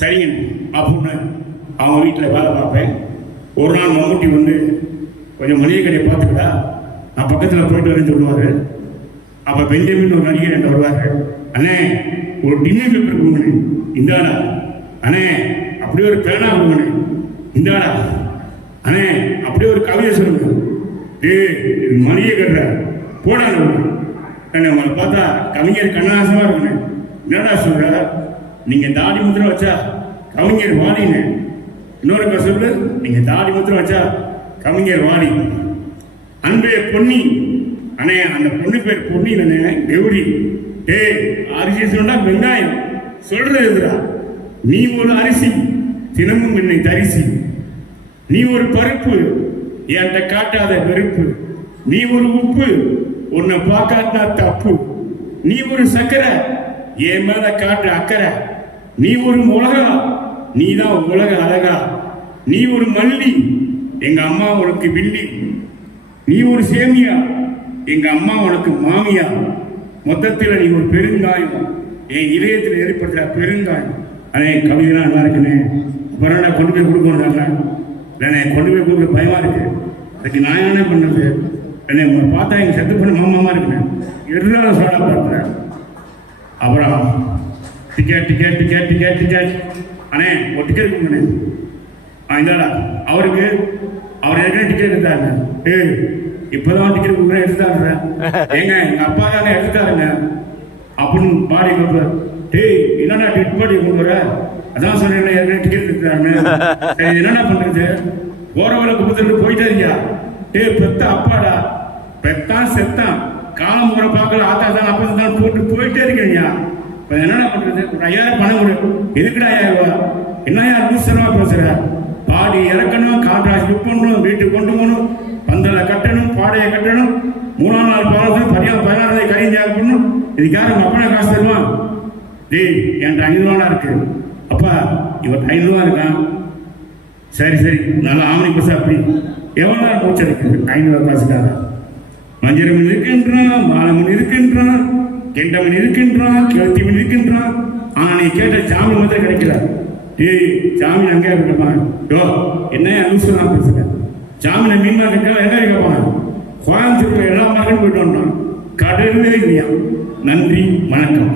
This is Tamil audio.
சரிங்க அப்படின்னு அவங்க வீட்டில் வேலை பார்ப்பேன். ஒரு நாள் மம்முட்டி வந்து கொஞ்சம் மளிகை கடையை பார்த்துக்கிட்டா நான் பக்கத்தில் போயிட்டு வரேன்னு சொல்லுவார். அப்போ பெஞ்சமின் ஒரு நடிகர் என்ற வருவார். அண்ணே ஒரு டின்னர் பேப்பர் கொடுங்கண்ணே, இந்தாடா. அண்ணே அப்படியே ஒரு பேனா கொடுங்கண்ணே, இந்தாடா. அண்ணே அப்படியே ஒரு கவிதை சொல்லுங்க. மளிகை கட்டுற போடா. அண்ணே உங்களை பார்த்தா கவிஞர் கண்ணாசமாக இருக்குண்ணே. என்னடா சொல்ற, நீங்க தாடி முத்திரம் வச்சா கவிஞர் வாடின்னு. இன்னொரு சொல்லு, நீங்க தாடி முத்திரம் வச்சா கவிஞர் வாடி. அன்பே பொன்னி. அண்ணே அந்த பொண்ணு பேர் பொன்னி இல்லைண்ணே, கௌரி. அரிசி சொன்னா வெங்காயம் சொல்றதுடா. நீ ஒரு அரிசி தினமும் என்னை தரிசி. நீ ஒரு பருப்பு என்கிட்ட காட்டாத வெறுப்பு. நீ ஒரு உப்பு உன்னை பார்க்காட்டா தப்பு. நீ ஒரு சக்கரை என் மேல காட்டு அக்கறை. நீ ஒரு உலகா, நீ தான் உலக அழகா. நீ ஒரு மல்லி, எங்க அம்மா உனக்கு வில்லி. நீ ஒரு சேமியா, எங்க அம்மா உனக்கு மாமியா. மொத்தத்தில் நீ ஒரு பெருங்காயம், என் இதயத்தில் ஏற்படுற பெருங்காயம். அதே கவிதைலாம் நல்லா இருக்குண்ணே. அப்புறம் நான் கொண்டு போய் கொடுக்கணும் இல்லைண்ணே, கொண்டு போய் கொடுக்க பயமா இருக்கு. அதுக்கு நான் என்ன பண்றது? என்னை உங்களை பார்த்தா எங்க செத்து பண்ண மாமாமா இருக்குண்ணே. எல்லாரும் சோடா பார்க்குறேன். அப்புறம் ticket ticket ticket ticket ticket. அண்ணே ஒரு டிக்கெட் கொடுங்கண்ணே. இந்தாடா. அவருக்கு அவர் ஏற்கனவே டிக்கெட் எடுத்தாருங்க. இப்போதான் டிக்கெட் கொடுக்குறேன், எடுத்துட்டாருங்க. ஏங்க எங்க அப்பா தானே எடுத்துட்டாருங்க அப்படின்னு பாடி கொடுப்பார். என்னடா டிக்கெட் கொண்டு வர? அதான் சொன்னேன் ஏற்கனவே டிக்கெட் எடுத்துட்டாருங்க. சரி என்னடா பண்றது? போறவரை கொடுத்துட்டு போயிட்டே இருக்கியா? பெத்த அப்பாடா, பெத்தான் செத்தான் காலம் முறை பார்க்கல. ஆத்தா தான் அப்பா தான் போட்டு போயிட்டே இருக்கீங்க. என்னடா பண்றது? ஒரு 5000 பணம் கொடு. எதுக்குடா 1000 ரூபா? என்னையா லூசனமா பேசுற? பாடி இறக்கணும், கான்ட்ராக்ட் புக் பண்ணணும், வீட்டுக்கு கொண்டு போகணும், பந்தலை கட்டணும், பாடையை கட்டணும், 3ஆம் நாள் பாலத்தில் 16 கைது பண்ணணும். இதுக்கு யாரும் உங்க அப்பா காசு தருவான்? என்கிட்ட 500 ரூபா இருக்கு. அப்பா இவர் 500 ரூபா இருக்கான். சரி சரி நல்லா ஆமணி பஸ். அப்படி எவ்வளவு நேரம் போச்சு இருக்கு 500 ரூபா காசுக்காக? மஞ்சள் மீன் இருக்கின்றான், மாலை மீன் இருக்கின்றான், கெண்ட மீன் இருக்கின்றான், கிழத்தி மீன் இருக்கின்றான். ஆனா நீ கேட்ட சாமி மாத்திரம் கிடைக்கல. சாமி அங்கே இருக்கமா? என்ன அனுசரம் பேசுங்க. சாமியில மீன் மார்க்கெட் எங்க இருக்கப்பாங்க? கோயம்புத்தூர் எல்லா மார்க்கெட் போயிட்டு வந்தோம். கடலே இல்லையா? நன்றி வணக்கம்.